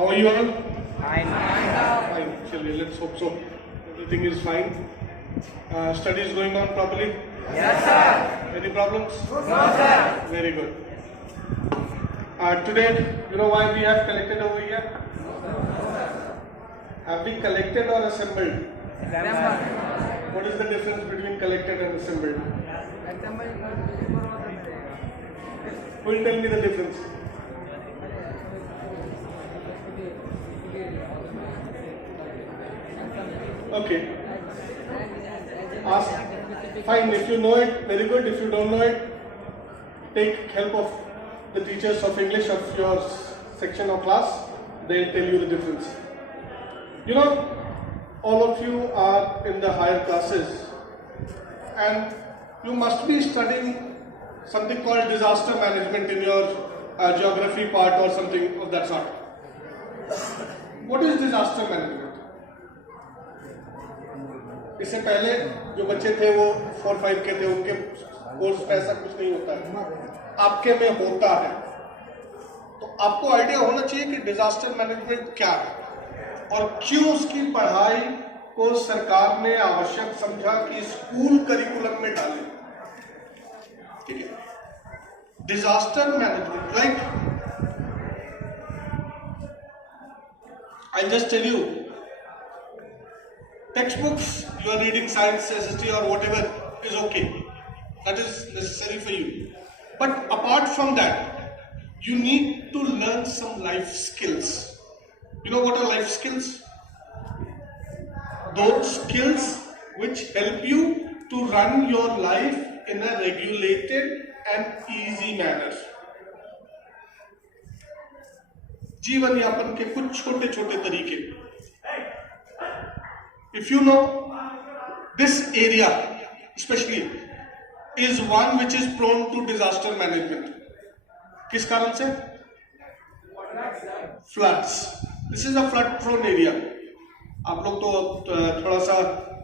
How are you all? Fine. Fine. Chलिए, let's hope so. Everything is fine. Study is going on properly? Yes, sir. Any problems? No, sir. Very good. Today, you know why we have collected over here? Have we collected or assembled? What is the difference between collected and assembled? Who will tell me the difference? Okay. Ask. Fine. If you know it, very good. If you don't know it, take help of the teachers of English of your section or class. They'll tell you the difference. You know, all of you are in the higher classes and you must be studying something called disaster management in your geography part or something of that sort. What is disaster management? इससे पहले जो बच्चे थे वो 4-5 के थे, उनके course में ऐसा कुछ नहीं होता है, आपके में होता है। तो आपको आइडिया होना चाहिए कि डिजास्टर मैनेजमेंट क्या है और क्यों उसकी पढ़ाई को सरकार ने आवश्यक समझा कि स्कूल करिकुलम में डाले। ठीक है, disaster management like I just tell you, textbooks you are reading, science, SST or whatever is okay, that is necessary for you, but apart from that you need to learn some life skills. You know what are life skills? Those skills which help you to run your life in a regulated and easy manner. जीवन यापन के कुछ छोटे छोटे तरीके. If you know, this area especially is one which is prone to disaster management. किस कारण से? Floods. This is a flood prone area. आप लोग तो थोड़ा सा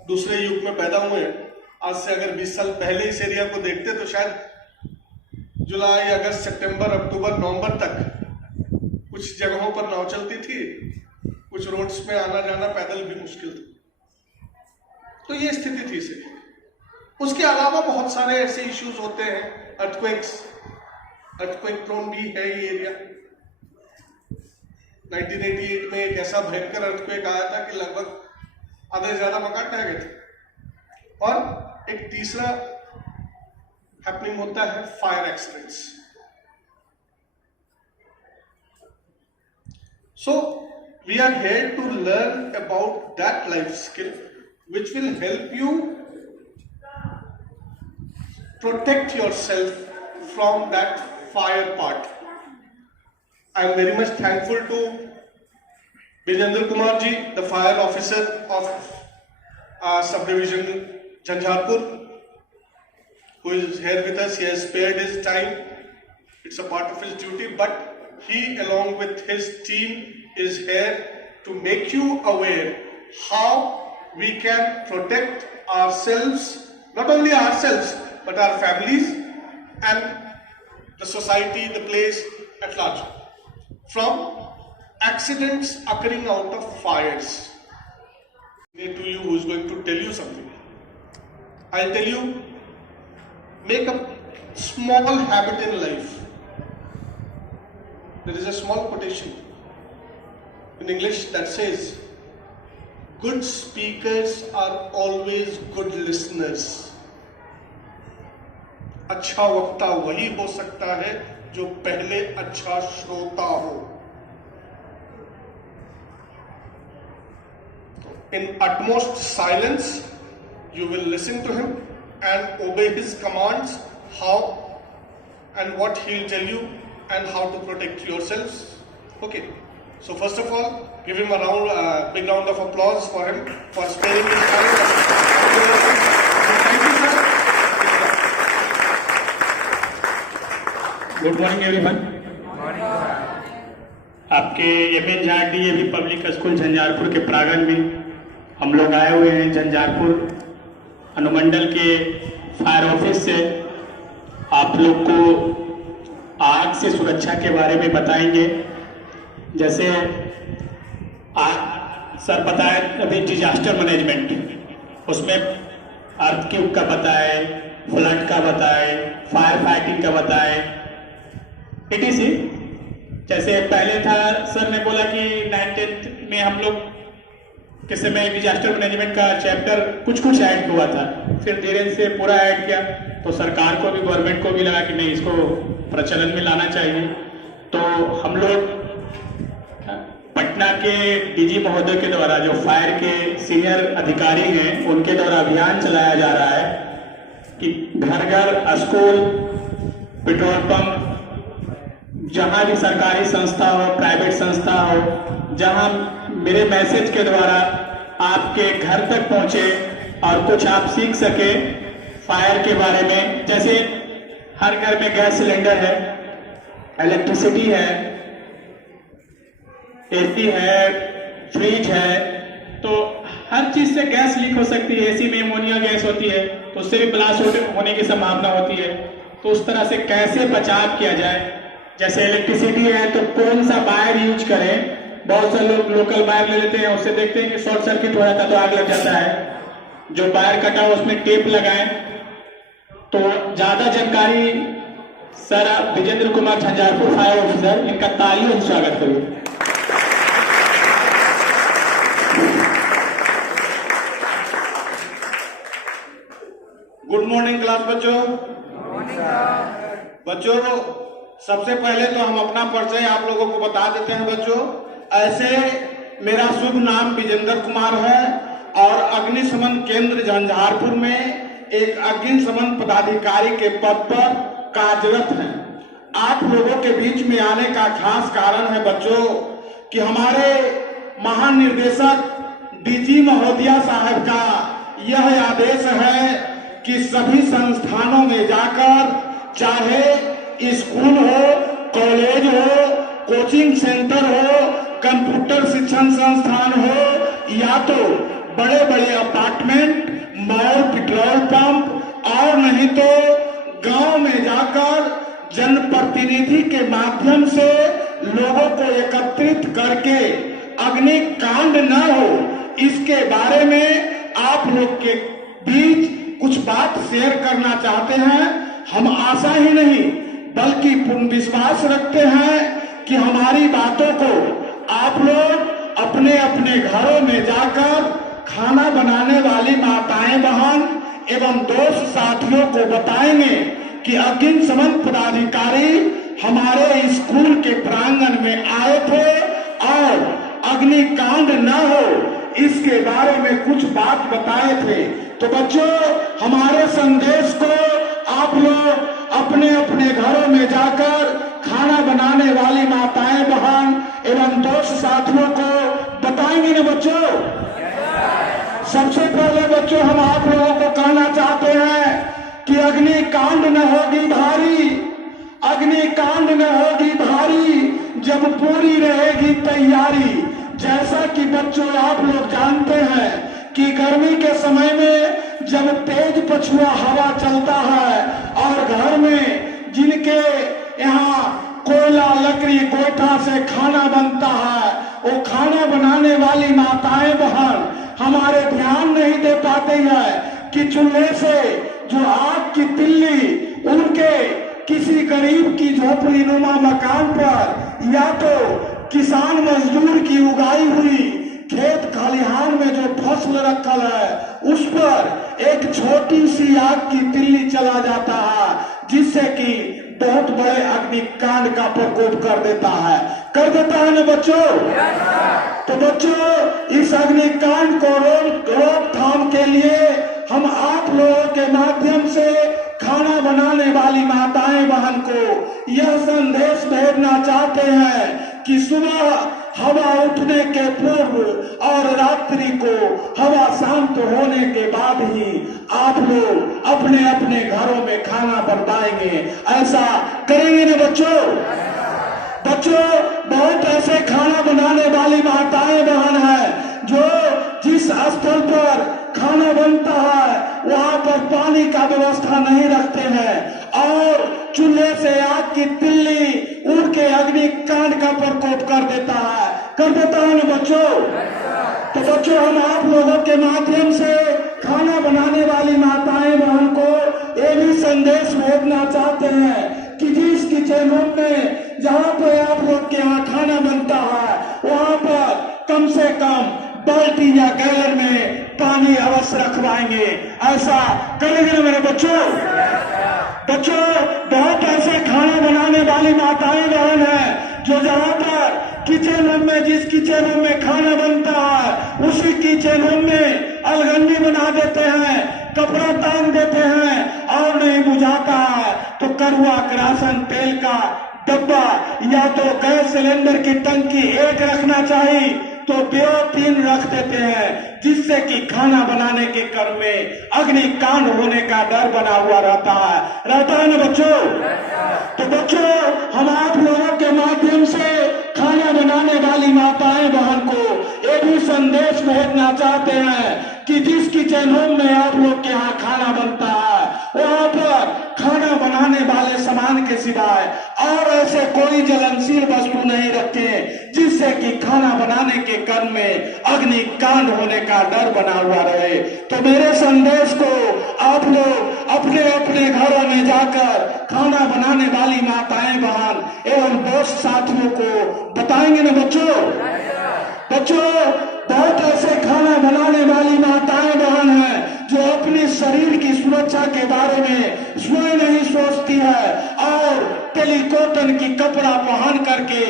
दूसरे युग में पैदा हुए हैं. आज से अगर 20 साल पहले इस एरिया को देखते तो शायद जुलाई, अगस्त, सितंबर, अक्टूबर, नवंबर तक कुछ जगहों पर नाव चलती थी, कुछ रोड्स में आना जाना पैदल भी मुश्किल था. तो ये स्थिति थी इसे. उसके अलावा बहुत सारे ऐसे इश्यूज होते हैं. अर्थक्वेक प्रोन भी है ये एरिया. 1988 में एक ऐसा भयंकर अर्थक्वेक आया था कि लगभग आधे से ज्यादा मकान ढह गए थे. और एक तीसरा हैपनिंग होता है fire accidents. So we are here to learn about that life skill which will help you protect yourself from that fire part. I am very much thankful to Vijendra Kumar ji, the fire officer of subdivision Jhanjharpur, who is here with us. He has spared his time. It's a part of his duty, but he along with his team is here to make you aware how we can protect ourselves, not only ourselves, but our families and the society, the place at large, from accidents occurring out of fires. To you who is going to tell you something, I'll tell you, make a small habit in life. There is a small quotation in English that says, good speakers are always good listeners. अच्छा वक्ता वही हो सकता है जो पहले अच्छा श्रोता हो. In utmost silence, you will listen to him and obey his commands, how and what he will tell you and how to protect yourselves. Okay. So first of all, give him a big round of applause for him for sparing his time. Thank you, sir. Good morning everyone. आपके MNJRDAV public school Jhanjharpur के प्रांगण में हम लोग आए हुए हैं. झंझारपुर अनुमंडल के फायर ऑफिस से आप लोग को आग से सुरक्षा के बारे में बताएंगे. जैसे सर बताए अभी डिजास्टर मैनेजमेंट, उसमें अर्थक्वेक का बताए, फ्लड का बताए, फायर फाइटिंग का बताए, इटीसी। जैसे पहले था सर ने बोला कि 9th में हम लोग के समय डिजास्टर मैनेजमेंट का चैप्टर कुछ कुछ ऐड हुआ था, फिर धीरे से पूरा ऐड किया, तो सरकार को भी गवर्नमेंट को भी लगा कि नहीं, इसको प्रचलन में लाना चाहिए। तो हम लोग पटना के डीजी महोदय के द्वारा, जो फायर के सीनियर अधिकारी हैं, उनके द्वारा अभियान चलाया जा रहा है कि घर घर, स्कूल, पेट्रोल पंप, जहां भी सरकारी संस्था हो, प्राइवेट संस्था हो, जहां मेरे मैसेज के द्वारा आपके घर तक पहुंचे और कुछ आप सीख सके फायर के बारे में। जैसे हर घर में गैस सिलेंडर है, इलेक्ट्रिसिटी है, एसी है, फ्रिज है, तो हर चीज से गैस लीक हो सकती है। एसी में अमोनिया गैस होती है, तो उससे भी ब्लास्ट होने की संभावना होती है। तो उस तरह से कैसे बचाव किया जाए, जैसे इलेक्ट्रिसिटी है तो कौन सा वायर यूज करें। बहुत से लोग लोकल वायर ले लेते हैं, उससे देखते हैं कि शॉर्ट सर्किट हो जाता है तो आग लग जाता है। जो वायर कटा हो उसमें टेप लगाएं। तो ज्यादा जानकारी sir Vijendra Kumar Jhanjharpur fire officer, इनका तालियों से स्वागत करिए। गुड मॉर्निंग क्लास बच्चों। बच्चों सबसे पहले तो हम अपना परिचय आप लोगों को बता देते हैं। बच्चों ऐसे मेरा शुभ नाम विजेंद्र कुमार है और अग्निशमन केंद्र झंझारपुर में एक अग्निशमन पदाधिकारी के पद पर कार्यरत हैं। आप लोगों के बीच में आने का खास कारण है बच्चों कि हमारे महानिर्देशक डीजी महोदया साहब का यह आदेश है कि सभी संस्थानों में जाकर, चाहे स्कूल हो, कॉलेज हो, कोचिंग सेंटर हो, कंप्यूटर शिक्षण संस्थान हो, या तो बड़े बड़े अपार्टमेंट, मॉल, पेट्रोल पंप, और नहीं तो गांव में जाकर जनप्रतिनिधि के माध्यम से लोगों को एकत्रित करके अग्निकांड न हो, इसके बारे में आप लोग के बीच कुछ बात शेयर करना चाहते हैं। हम आशा ही नहीं बल्कि पूर्ण विश्वास रखते हैं कि हमारी बातों को आप लोग अपने अपने घरों में जाकर खाना बनाने वाली माताएं बहन एवं दोस्त साथियों को बताएंगे कि अग्निशमन पदाधिकारी हमारे स्कूल के प्रांगण में आए थे और अग्निकांड न हो इसके बारे में कुछ बात बताए थे। तो बच्चों हमारे संदेश को आप लोग अपने अपने घरों में जाकर खाना बनाने वाली माताएं बहन एवं दोस्त साथियों को बताएंगे ना बच्चों। सबसे पहले बच्चों हम आप लोगों को कहना चाहते हैं कि अग्निकांड न होगी भारी, अग्निकांड न होगी भारी जब पूरी रहेगी तैयारी। जैसा कि बच्चों आप लोग जानते हैं कि गर्मी के समय में जब तेज पछुआ हवा चलता है और घर में जिनके यहाँ कोयला लकड़ी गोईठा से खाना बनता है, वो खाना बनाने वाली माताएं बहन हमारे ध्यान नहीं दे पाते हैं कि चूल्हे से जो आग की तिल्ली उनके किसी गरीब की झोपड़ी नुमा मकान पर या तो किसान मजदूर की उगाई हुई खेत खलिहान में जो फसल रखल है उस पर एक छोटी सी आग की तिल्ली चला जाता है, जिससे कि बहुत बड़े अग्निकांड का प्रकोप कर देता है ना बच्चों। तो बच्चों इस अग्निकांड को रोकथाम के लिए हम आप लोगों के माध्यम से खाना बनाने वाली माताएं बहन को यह संदेश भेजना चाहते हैं कि सुबह हवा उठने के पूर्व और रात्रि को हवा शांत होने के बाद ही आप लोग अपने अपने घरों में खाना बनाएंगे। ऐसा करेंगे ना बच्चों। बच्चों बहुत ऐसे खाना बनाने वाली माताएं बहन है जो जिस स्थल पर खाना बनता है वहां पर पानी का व्यवस्था नहीं रखते हैं और चूल्हे से आग की तिल्ली उड़ के अग्निकांड का प्रकोप कर देता है। कर देता है ना बच्चों। तो बच्चों, हम आप लोगों के माध्यम से खाना बनाने वाली माताएं बहन को ये भी संदेश भेजना चाहते हैं कि जिस किचन रूम में जहाँ पर आप लोग के यहाँ खाना बनता है वहाँ पर कम से कम बाल्टी या गैलन में पानी अवश्य रखवाएंगे। ऐसा करेंगे मेरे बच्चों। बच्चों, बहुत ऐसे खाना बनाने वाली माताएं बहन हैं जो जहाँ पर किचन रूम में, जिस किचन रूम में खाना बनता है उसी किचन रूम में अलगन्नी बना देते हैं, कपड़ा टांग देते हैं और नहीं बुझाता है तो कड़वा किरासन तेल का डब्बा या तो गैस सिलेंडर की टंकी एक रखना चाहिए तो 2-3 रख देते हैं, जिससे कि खाना बनाने के क्रम में अग्निकांड होने का डर बना हुआ रहता है ना बच्चों। तो बच्चों, हम आप लोगों के माध्यम से खाना बनाने वाली माताएं बहन को ये भी संदेश भेजना चाहते हैं कि जिस किचन रूम में आप लोग के यहाँ खाना बनता है वहाँ पर खाना बनाने वाले सामान के सिवाय और ऐसे कोई ज्वलनशील वस्तु नहीं रखे जिससे कि खाना बनाने के क्रम में अग्निकांड होने का डर बना हुआ रहे। तो मेरे संदेश को आप लोग अपने अपने घरों में जाकर खाना बनाने वाली माताएं बहन एवं दोस्त साथियों को बताएंगे ना बच्चों। बच्चों, बहुत ऐसे खाना बनाने वाली माताएं बहन हैं जो अपने शरीर की सुरक्षा के बारे में स्वयं नहीं सोचती है और टेलीकॉटन की कपड़ा पहन करके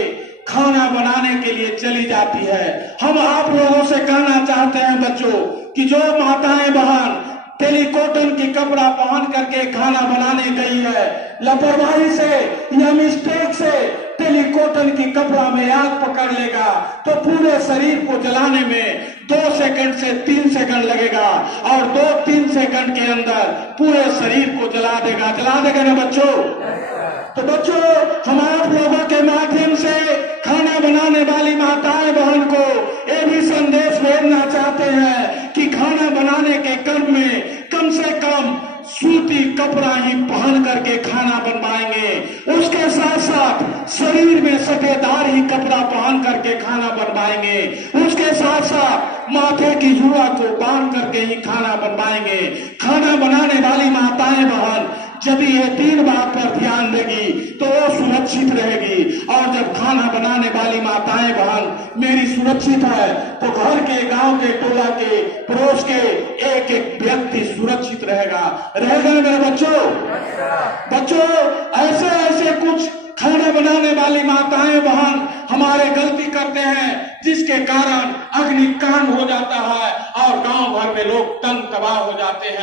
खाना बनाने के लिए चली जाती है। हम आप लोगों से कहना चाहते हैं बच्चों कि जो माताएं बहन टेलीकॉटन की कपड़ा पहन करके खाना बनाने गई है, लापरवाही से या मिस्टेक से टेलीकॉटन की कपड़ा में आग पकड़ लेगा तो पूरे शरीर को जलाने में 2 सेकंड से 3 सेकंड लगेगा और 2-3 सेकंड के अंदर पूरे शरीर को जला देगा ना बच्चों। तो बच्चों, हम आप लोगों के माध्यम से खाना बनाने वाली माताएं बहन को ये भी संदेश भेजना चाहते हैं कि खाना बनाने के क्रम में कम से कम सूती कपड़ा ही पहन करके खाना बनवाएंगे, उसके साथ साथ शरीर में सटेदार ही कपड़ा पहन करके खाना बनवाएंगे, उसके साथ साथ माथे की जुड़ा को बांध करके ही खाना बनवाएंगे। खाना बनाने वाली माताएं बहन यदि ये 3 बात पर ध्यान देगी तो वो सुरक्षित रहेगी और जब खाना बनाने वाली माताएं बहन मेरी सुरक्षित है तो घर के, गांव के, टोला के, पड़ोस के एक एक व्यक्ति सुरक्षित रहेगा ना मेरे बच्चों। बच्चों, ऐसे कुछ खाना बनाने वाली माताएं बहन हमारे गलती करते हैं जिसके कारण अग्निकांड हो जाता है और गांव भर में लोग तंग तबाह हो जाते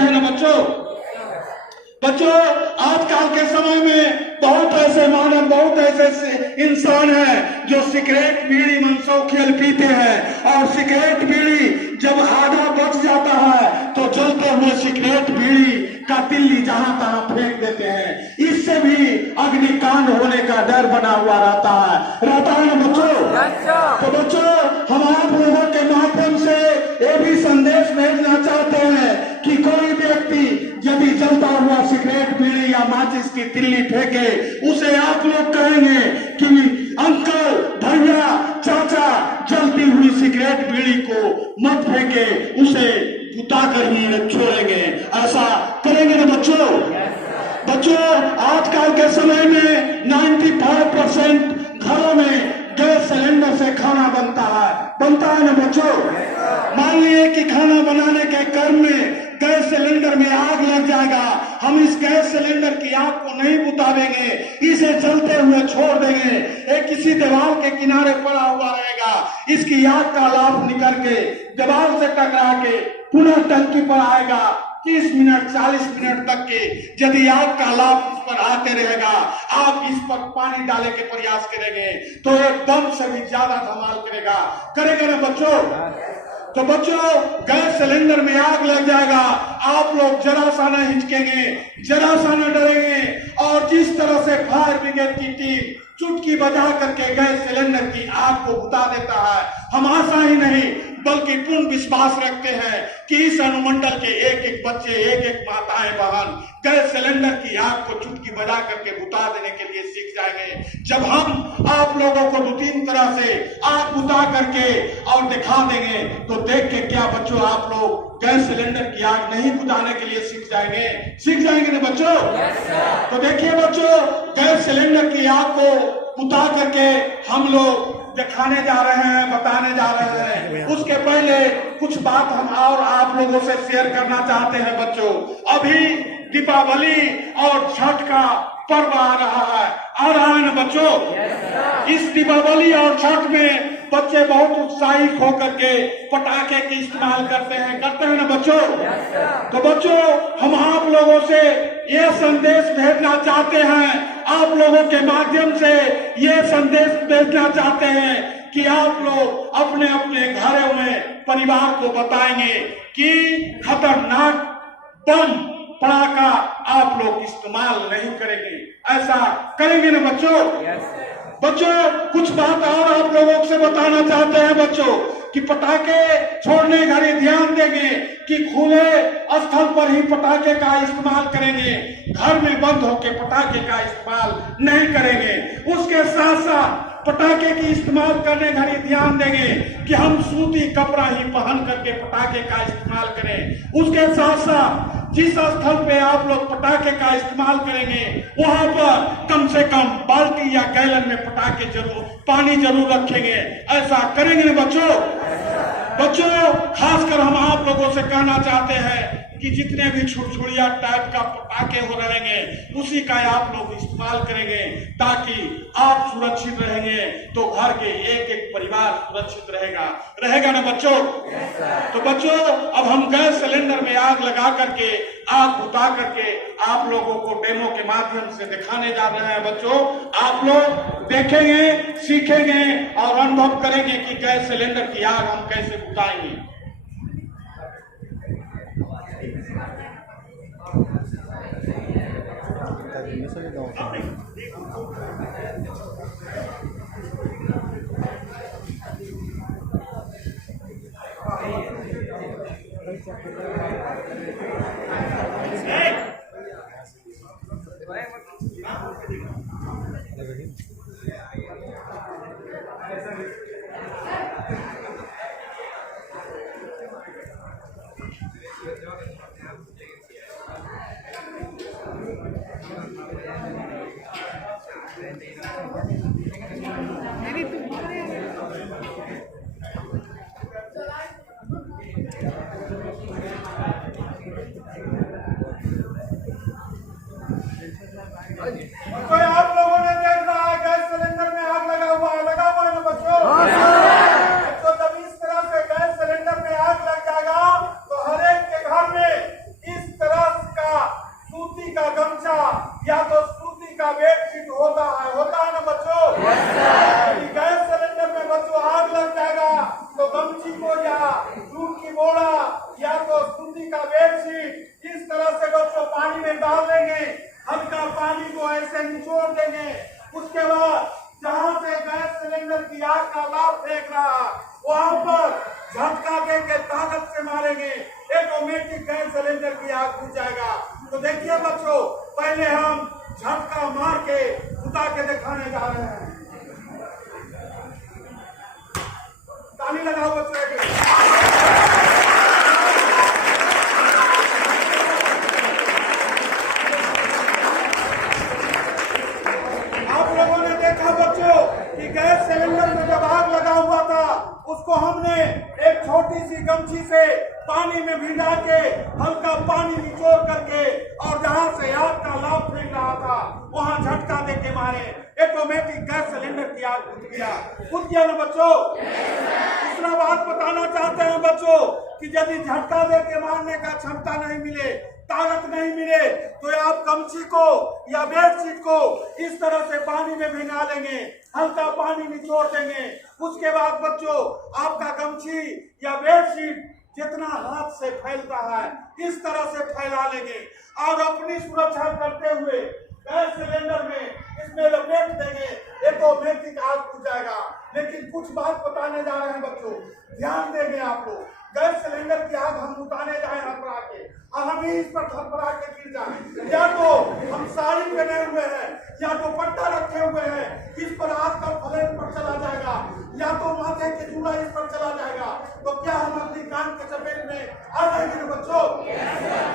हैं ना बच्चों। बच्चों, आजकल के समय में बहुत ऐसे मानव, बहुत ऐसे इंसान हैं जो सिगरेट बीड़ी मनसौखियल पीते हैं और सिगरेट बीड़ी जब आधा बच जाता है तो जलते हुए सिगरेट बीड़ी का तिल्ली जहां तहां फेंक देते हैं। इससे भी अग्निकांड होने का डर बना हुआ रहता है ना बच्चों। तो बच्चों, हम आप लोगों के माध्यम से ये भी संदेश भेजना चाहते हैं कि कोई व्यक्ति यदि जलता हुआ सिगरेट बीड़ी या माचिस की तिल्ली फेंके उसे आप लोग कहेंगे कि अंकल, भैया, चाचा, जलती हुई सिगरेट बीड़ी को मत फेंके, उसे बुता कर ही छोड़ेंगे। ऐसा करेंगे ना बच्चों। बच्चों, आजकल के समय में 95% घरों में गैस सिलेंडर से खाना बनता है ना बच्चों। मान लीजिए कि खाना बनाने के क्रम में गैस सिलेंडर में आग लग जाएगा, हम इस गैस सिलेंडर की आग को नहीं बुता देंगे, इसे जलते हुए छोड़ देंगे, एक किसी दीवार के किनारे पड़ा हुआ रहेगा, इसकी आग का लाभ निकल के दीवार से टकरा के पुनः टंकी पर आएगा। 30 मिनट 40 मिनट तक के यदि आग का लाभ उस पर आते रहेगा, आप इस पर पानी डाले के प्रयास करेंगे तो एक बम से भी ज्यादा धमाल करेगा ना बच्चों। तो बच्चों, गैस सिलेंडर में आग लग जाएगा, आप लोग जरा सा न हिचकेंगे, जरा सा न डरेंगे और जिस तरह से फायर ब्रिगेड की टीम चुटकी बजा करके गैस सिलेंडर की आग को बुता देता है, हम आशा ही नहीं बल्कि पूर्ण विश्वास रखते हैं कि इस अनुमंडल के एक एक बच्चे, एक एक माताएं बहन गैस सिलेंडर की आग को चुटकी बजा करके बुता देने के लिए सीख जाएंगे। जब हम आप लोगों को 2-3 तरह से आग बुता करके और दिखा देंगे तो देख के क्या बच्चों आप लोग गैस सिलेंडर की आग नहीं बुझाने के लिए सीख जाएंगे ना बच्चों? तो देखिए बच्चों, गैस सिलेंडर की आग को बुता करके हम लोग दिखाने जा रहे हैं, बताने जा रहे हैं। उसके पहले कुछ बात हम और आप लोगों से शेयर करना चाहते हैं बच्चों। अभी दीपावली और छठ का पर्व आ रहा है ना बच्चों? इस दीपावली और छठ में बच्चे बहुत उत्साहित होकर के पटाखे के इस्तेमाल करते हैं ना बच्चों? तो बच्चों, हम आप लोगों से ये संदेश भेजना चाहते हैं, आप लोगों के माध्यम से ये संदेश भेजना चाहते हैं कि आप लोग अपने अपने घरों में परिवार को बताएंगे कि खतरनाक बम पटाखा आप लोग इस्तेमाल नहीं करेंगे। ऐसा करेंगे ना बच्चों? बच्चों, कुछ बात और आप लोगों से बताना चाहते हैं बच्चों कि पटाखे छोड़ने घड़ी ध्यान देंगे कि खुले स्थल पर ही पटाखे का इस्तेमाल करेंगे, घर में बंद होकर पटाखे का इस्तेमाल नहीं करेंगे। उसके साथ साथ पटाखे की इस्तेमाल करने घड़ी ध्यान देंगे कि हम सूती कपड़ा ही पहन करके पटाखे का इस्तेमाल करें। उसके साथ साथ जिस स्थल पे आप लोग पटाखे का इस्तेमाल करेंगे वहां पर कम से कम बाल्टी या गैलन में पटाखे जरूर, पानी जरूर रखेंगे। ऐसा करेंगे ना बच्चों? बच्चों, खासकर हम आप लोगों से कहना चाहते हैं कि जितने भी छुरछुरिया टाइप का पटाखे हो रहेंगे उसी का आप लोग इस्तेमाल करेंगे ताकि आप सुरक्षित रहेंगे तो घर के एक एक परिवार सुरक्षित रहेगा ना बच्चों? तो बच्चों, अब हम गैस सिलेंडर में आग लगा करके, आग बुता करके आप लोगों को डेमो के माध्यम से दिखाने जा रहे हैं बच्चों। आप लोग देखेंगे, सीखेंगे और अनुभव करेंगे कि गैस सिलेंडर की आग हम कैसे बुताएंगे। कोई आप लोगों ने देख रहा है गैस सिलेंडर में आग लगा हुआ है ना बच्चों? तो जब इस तरह से गैस सिलेंडर में आग लग जाएगा तो हर एक के घर में इस तरह का सूती का गमछा या तो सूती का बेडशीट होता है ना बच्चों? गैस सिलेंडर में बच्चों आग लग जाएगा तो गमछी को या जूट की बोरा या तो सूती का बेडशीट इस तरह से बच्चों पानी में डाल देंगे, हल्का पानी को ऐसे निचोड़ देंगे। उसके बाद जहां से गैस सिलेंडर की आग का लाभ फेंक रहा वहां पर झटका देके ताकत से मारेंगे, ऑटोमेटिक गैस सिलेंडर की आग बुझ जाएगा। तो देखिए बच्चों, पहले हम झटका मार के बुता के दिखाने जा रहे हैं। ताली लगाओ बच्चों के। गैस सिलेंडर में जब आग लगा हुआ था उसको हमने एक छोटी सी गमछी से पानी में भिगा के हल्का पानी निचोड़ करके और जहां से आग का लाभ फेंक रहा था वहां झटका दे के मारे, ऑटोमेटिक गैस सिलेंडर की आग बुझ गया ना बच्चों? दूसरा बात बताना चाहते हैं बच्चों कि यदि झटका दे के मारने का क्षमता नहीं मिले, ताकत नहीं मिले तो आप गमछी को या बेडशीट को इस तरह से पानी में भिगा लेंगे, हल्का पानी निचोड़ देंगे। उसके बाद बच्चों आपका गमछी या बेडशीट जितना हाथ से फैलता है इस तरह से फैला लेंगे और अपनी सुरक्षा करते हुए गैस सिलेंडर में इसमें लपेट देंगे, ऑटोमेटिक आग बुझ जाएगा। लेकिन कुछ बात बताने जा रहे हैं बच्चों, ध्यान देंगे आप लोग। गैस सिलेंडर की आग हम उतारने जाए हड़बड़ा के और हम ही इस पर हड़बड़ा के गिर जाए, या तो हम साड़ी पहने हुए हैं या तो पट्टा रखे हुए हैं, इस पर आग का फ्लेम पर चला जाएगा, या तो माथे के चूड़ा इस पर चला जाएगा, तो क्या हम अपनी कान के चपेट में आ जाएंगे बच्चों?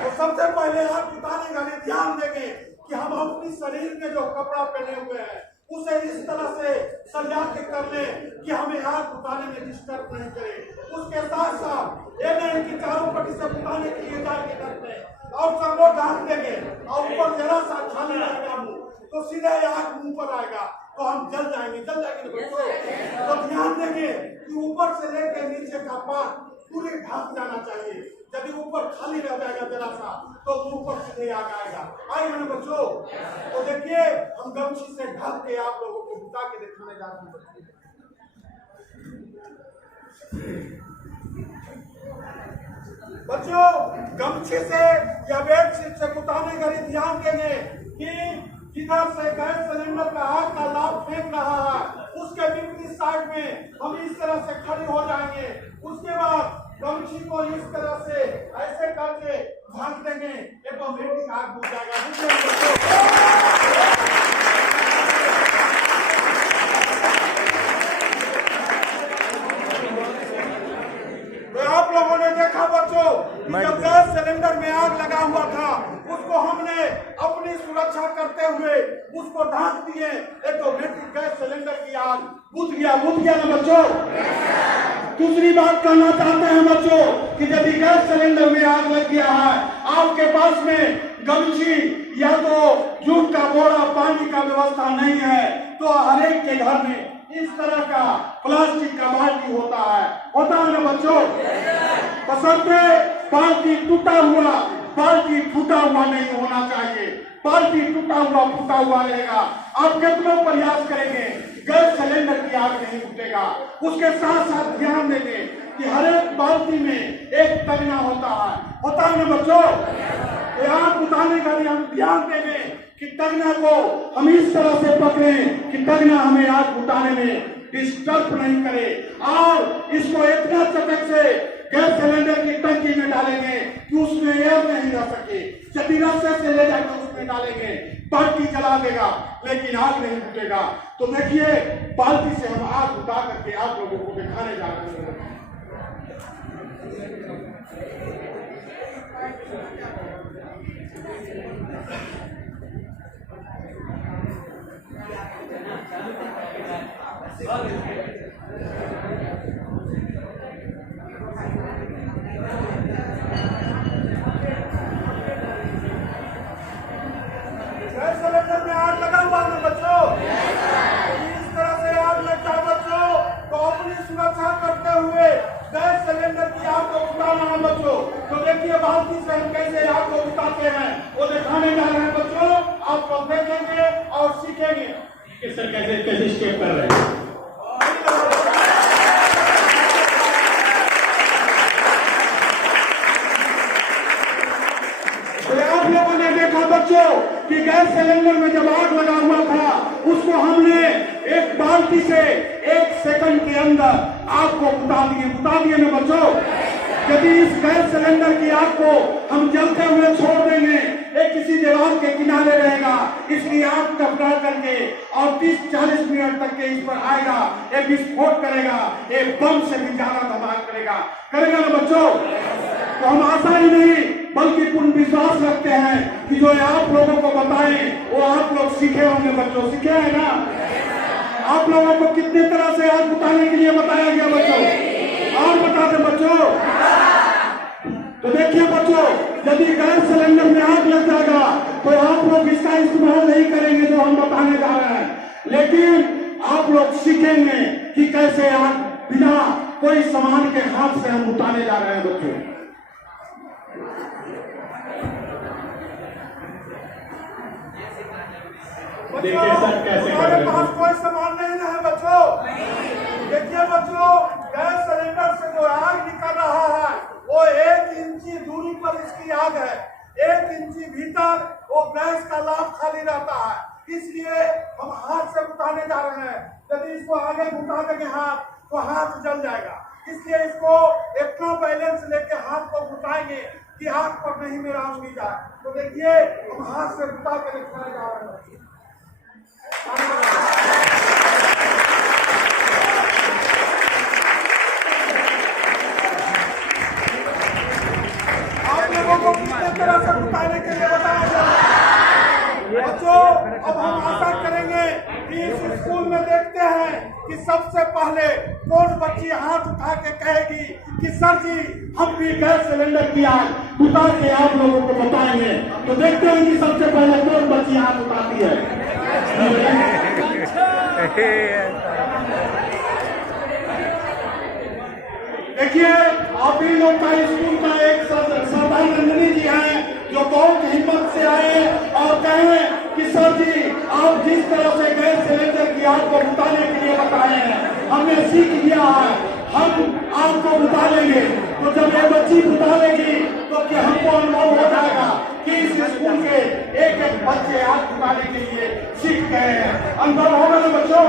तो सबसे पहले आग बुझाने का ध्यान देंगे कि हम अपनी शरीर में जो कपड़ा पहने हुए हैं उसे इस तरह से सजा के कर ले कि हमें आग बुझाने में डिस्टर्ब नहीं करे। उसके साथ साथ ये नहीं कि चारों पट्टी से बुझाने के लिए जाएंगे करते और सब लोग ढाक देंगे और ऊपर जरा सा खाली रहेगा मुंह तो सीधे आग मुंह पर आएगा तो हम जल जाएंगे बच्चों। तो ध्यान देंगे कि ऊपर से लेकर नीचे का पार्ट पूरे ढक जाना चाहिए। यदि ऊपर खाली रह जाएगा जरा सा तो मुंह पर सीधे आग आएगा। आएगा ना बच्चों? तो देखिए हम गमछी से ढक के आप लोगों को बुता के दिखाने जा रहे हैं। बच्चों गमछी से या बेडशीट से बुताने का ध्यान देंगे कि जिधर से गैस सिलेंडर का आग का लाभ फेंक रहा है उसके विपरीत साइड में हम इस तरह से खड़े हो जाएंगे। उसके बाद गमछी को इस तरह से ऐसे करके भाग देंगे, ऑटोमेटिक आग बुझ जाएगा। तो आप लोगों ने देखा बच्चों कि जब गैस सिलेंडर में आग लगा हुआ था उसको हमने अपनी सुरक्षा करते हुए उसको ढांक दिए, ऑटोमेटिक गैस सिलेंडर की आग बुझ गया ना बच्चों। दूसरी बात कहना चाहते हैं बच्चों कि यदि गैस सिलेंडर में आग लग गया है, आपके पास में गमछी या तो जूट का बोरा पानी का व्यवस्था नहीं है, तो हर एक के घर में इस तरह का प्लास्टिक का बाल्टी होता है ना बच्चों। बशर्ते बाल्टी बाल्टी फूटा हुआ नहीं होना चाहिए। बाल्टी टूटा हुआ फूटा हुआ रहेगा, आप कितना प्रयास करेंगे गैस सिलेंडर की आग नहीं उठेगा। उसके साथ साथ ध्यान देंगे कि हर एक बाल्टी में एक तगना होता है ना बच्चों। तो आग बुझाने का भी हम ध्यान देंगे कि तगना को हम इस तरह से पकड़ें कि तगना हमें आग बुझाने में डिस्टर्ब नहीं करे, और इसको इतना चटक से गैस सिलेंडर की टंकी में डालेंगे कि उसमें एयर नहीं रह सके। यदि रास्ते से ले जाकर उसमें डालेंगे बाल्टी जला देगा लेकिन आग नहीं बुझेगा। तो देखिए बाल्टी से हम आग बुझा करके आप लोगों को दिखाने जा रहे हैं। गैस सिलेंडर में आग लगा हुआ है बच्चों, इस तरह से आग लगता बच्चों, तो अपनी सुरक्षा करते हुए गैस सिलेंडर की आग को बुझाना है बच्चों। तो देखिए बाल्टी से हम कैसे आग को बुझाते हैं वो दिखाने जा रहे हैं बच्चों। आप लोग देखेंगे और सीखेंगे कि सर कैसे स्टेप कर रहे हैं। आप लोगों ने देखा बच्चों कि गैस सिलेंडर में जब आग लगा हुआ था उसको हमने एक बाल्टी से 1 सेकंड के अंदर आग को बुझा दिए ना बच्चों। यदि इस गैस सिलेंडर की आग को हम जलते हुए छोड़ देंगे ये किसी दीवार के किनारे रहेगा, इसलिए आग टकरा करके और 30-40 मिनट तक के इस पर आएगा, ये विस्फोट करेगा, ये बम से भी ज्यादा धमाल करेगा ना बच्चों। तो हम आशा ही नहीं बल्कि पूर्ण विश्वास रखते हैं कि जो आप लोगों को बताएं वो आप लोग सीखे होंगे बच्चों। सीखे हैं ना? आप लोगों को कितने तरह से आग बुझाने के लिए बताया गया बच्चों, और बता दें बच्चों। तो देखिए बच्चों यदि गैस सिलेंडर में आग लग जाएगा तो आप लोग इसका इस्तेमाल नहीं करेंगे जो हम बताने जा रहे हैं, लेकिन आप लोग सीखेंगे कि कैसे आग बिना कोई सामान के हाथ से हम उतारने जा रहे हैं बच्चों। देखिए सर कैसे कर रहे हैं। हमारे पास कोई सामान नहीं है बच्चों। देखिए बच्चों गैस सिलेंडर से जो आग निकल रहा है वो 1 इंची दूरी पर इसकी आग है, 1 इंची भीतर वो गैस का लाभ खाली रहता है, इसलिए हम हाथ से बुझाने जा रहे हैं। यदि इसको आगे बुझा देंगे हाथ तो हाथ जल जाएगा, इसलिए इसको इतना बैलेंस लेके हाथ को उठाएंगे कि हाथ पर नहीं मेरा उंगली जाए। तो देखिए हम हाथ से उठा कर दिखाने जा रहे हैं। आप लोगों को किस तरह से उठाने के लिए बताया जा रहा है। बच्चों, अब हम आशा करेंगे कि इस स्कूल में देखते हैं कि सबसे पहले कौन बच्ची हाथ उठा के कहेगी कि सर जी हम भी गैस सिलेंडर की आग उठा के आप लोगों को बताएंगे। तो देखते हैं कि सबसे पहले कौन बच्ची हाथ उठाती है। देखिए आप ही लोग का स्कूल का एक सरदार नंदिनी जी हैं जो बहुत हिम्मत से आए और कहे कि सर जी आप जिस तरह से गैस सिलेंडर की आग को बुझाने के लिए बताए हैं हमने सीख लिया है, हम आपको बुझा लेंगे। तो जब ये बच्ची बुझा लेगी तो कि हमको अनुभव हो जाएगा कि इस स्कूल के एक एक बच्चे आग बुझाने के लिए सीख गए हैं। अनुभव होगा ना बच्चों?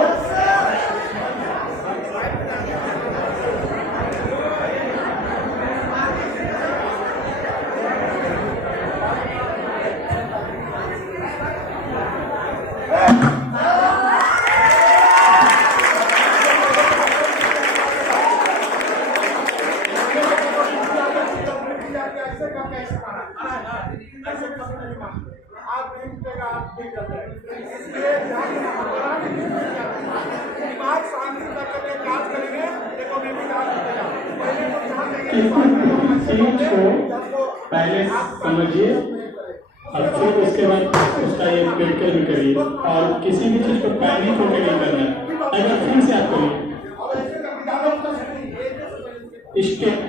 पहले समझिए और फिर उसके बाद उसका ये प्रैक्टिकल भी करिए और किसी भी चीज को पहले छोटे नहीं करना है। अगर फिर से आप करिए स्टेप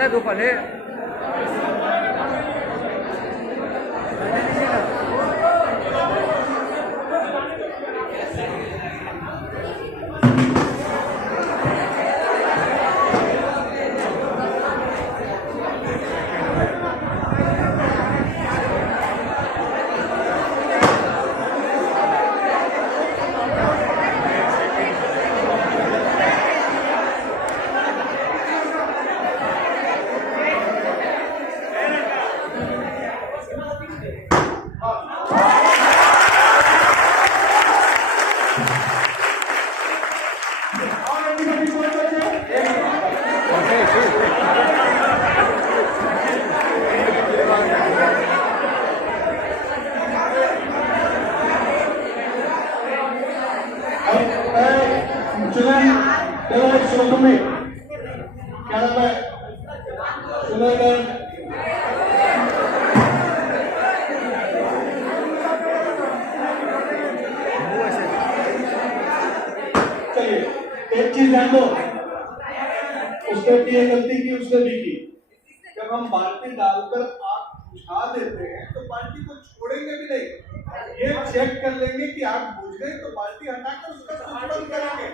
चल दो पहले क्या नाम है? सुनेगा चलिए एक चीज ध्यान दो, उसने भी ये गलती की, उसने भी की। जब हम बाल्टी डालकर आग बुझा देते हैं तो बाल्टी को छोड़ेंगे भी नहीं, ये चेक कर लेंगे कि आग बुझ गई तो बाल्टी हटाकर उसका स्विच बंद करेंगे।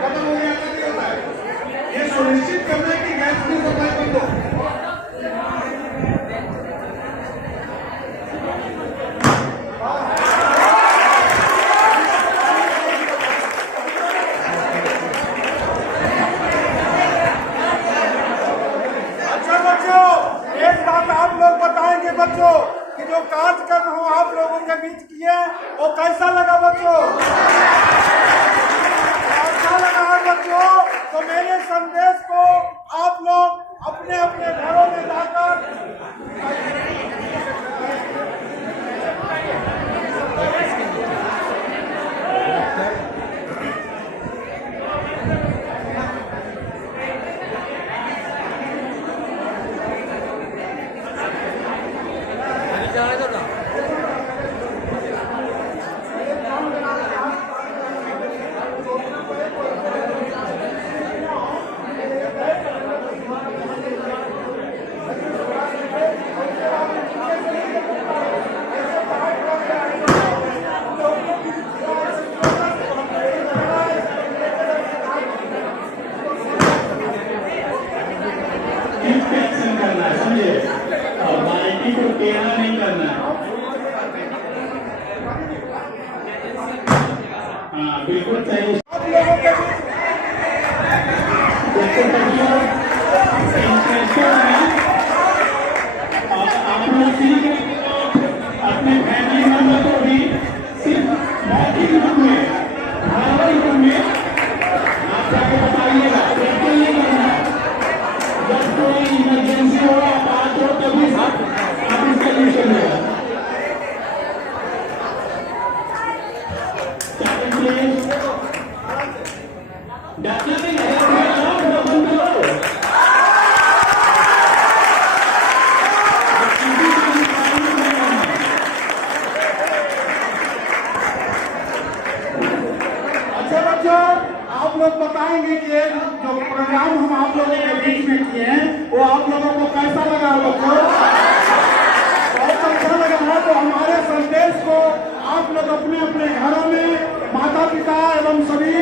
खत्म हो गया नहीं होता है, ये सुनिश्चित करना है कि गैस की सप्लाई बंद हो। अच्छा बच्चों, एक बात डरना नहीं है, बंद करो। अच्छा बच्चों, आप लोग बताएंगे कि जो प्रोग्राम हम आप लोगों के बीच में किए हैं वो आप लोगों को कैसा लगा बच्चों? बहुत अच्छा लगा है। तो हमारे संदेश को आप लोग अपने अपने घरों में माता पिता एवं सभी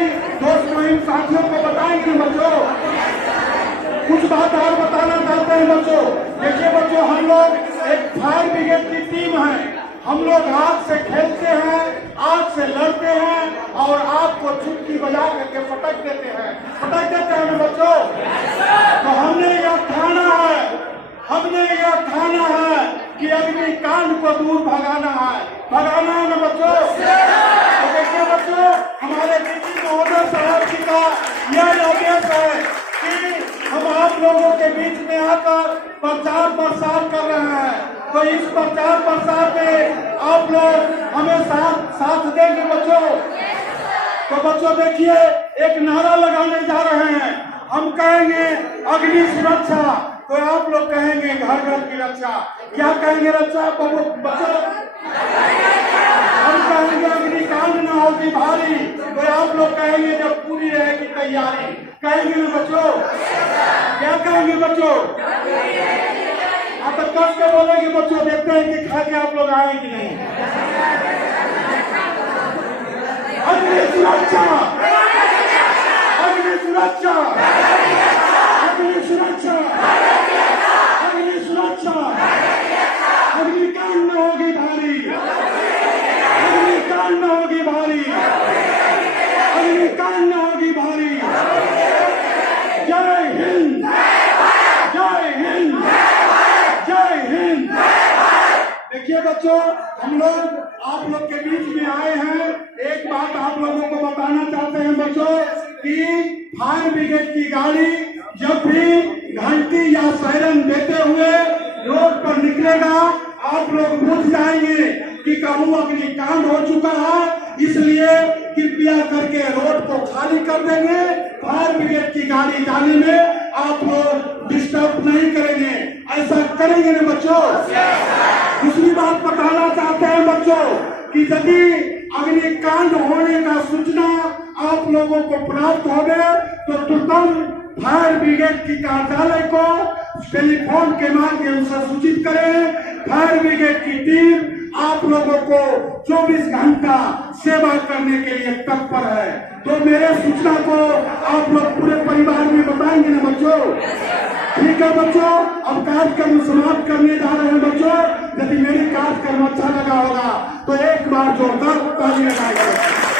दोस्त महिम साथियों को बताएंगे बच्चों। कुछ बात और बताना चाहते हैं बच्चों। देखिए बच्चों, हम लोग एक फायर ब्रिगेड की टीम है। हम लोग आग से खेलते हैं, आग से लड़ते हैं और आग को चुटकी बजा करके पटक देते हैं ना बच्चों। तो हमने यह ठाना है कि अग्निकांड को दूर भगाना है ना बच्चों। तो देखिए बच्चों, हमारे डीजी महोदय साहब जी का यह आदेश है कि हम आप लोगों के बीच में आकर प्रचार प्रसार कर रहे हैं। तो इस प्रचार प्रसार में आप लोग हमें साथ देंगे बच्चों। तो बच्चों देखिए, एक नारा लगाने जा रहे हैं। हम कहेंगे अग्नि सुरक्षा, तो आप लोग कहेंगे घर घर की रक्षा। क्या कहेंगे रक्षा बच्चों? हम कहेंगे अग्निकांड न होगी भारी, तो आप लोग कहेंगे जब पूरी रहेगी तैयारी। कहेंगे ना बच्चों? क्या कहेंगे बच्चों? आप तो कस के बोलेंगे बच्चों। देखते हैं कि खा के आप लोग आए कि नहीं। अग्नि सुरक्षा, अग्नि सुरक्षा, अग्नि सुरक्षा, अग्नि सुरक्षा। अग्निकांड न होगी भारी, अग्निकांड न होगी भारी, अग्निकांड न होगी भारी। जय हिंद, जय हिंद, जय हिंद। देखिए बच्चों, हम लोग आप लोग के बीच में आए हैं। एक बात आप लोगों को बताना चाहते हैं बच्चों कि फायर ब्रिगेड की गाड़ी जब भी घंटी या सायरन देते हुए रोड पर निकलेगा, आप लोग बुझ जाएंगे कि कहूँ अग्निकांड हो चुका है। इसलिए कृपया करके रोड को खाली कर देंगे। फायर ब्रिगेड की गाड़ी जाने में आप लोग डिस्टर्ब नहीं करेंगे। ऐसा करेंगे ना बच्चों? दूसरी बात बताना चाहते हैं बच्चों कि यदि अग्निकांड होने का सूचना आप लोगों को प्राप्त हो गए तो तुरंत फायर ब्रिगेड की कार्यालय को टेलीफोन के माध्यम से सूचित करें। फायर ब्रिगेड की टीम आप लोगों को 24 घंटा सेवा करने के लिए तत्पर है। तो मेरे सूचना को आप लोग पूरे परिवार में बताएंगे ना बच्चों? ठीक है बच्चों, अब कार्यक्रम समाप्त करने जा रहे हैं बच्चों। यदि मेरी कार्यक्रम अच्छा लगा होगा तो एक बार जोरदार ताली लगाइए।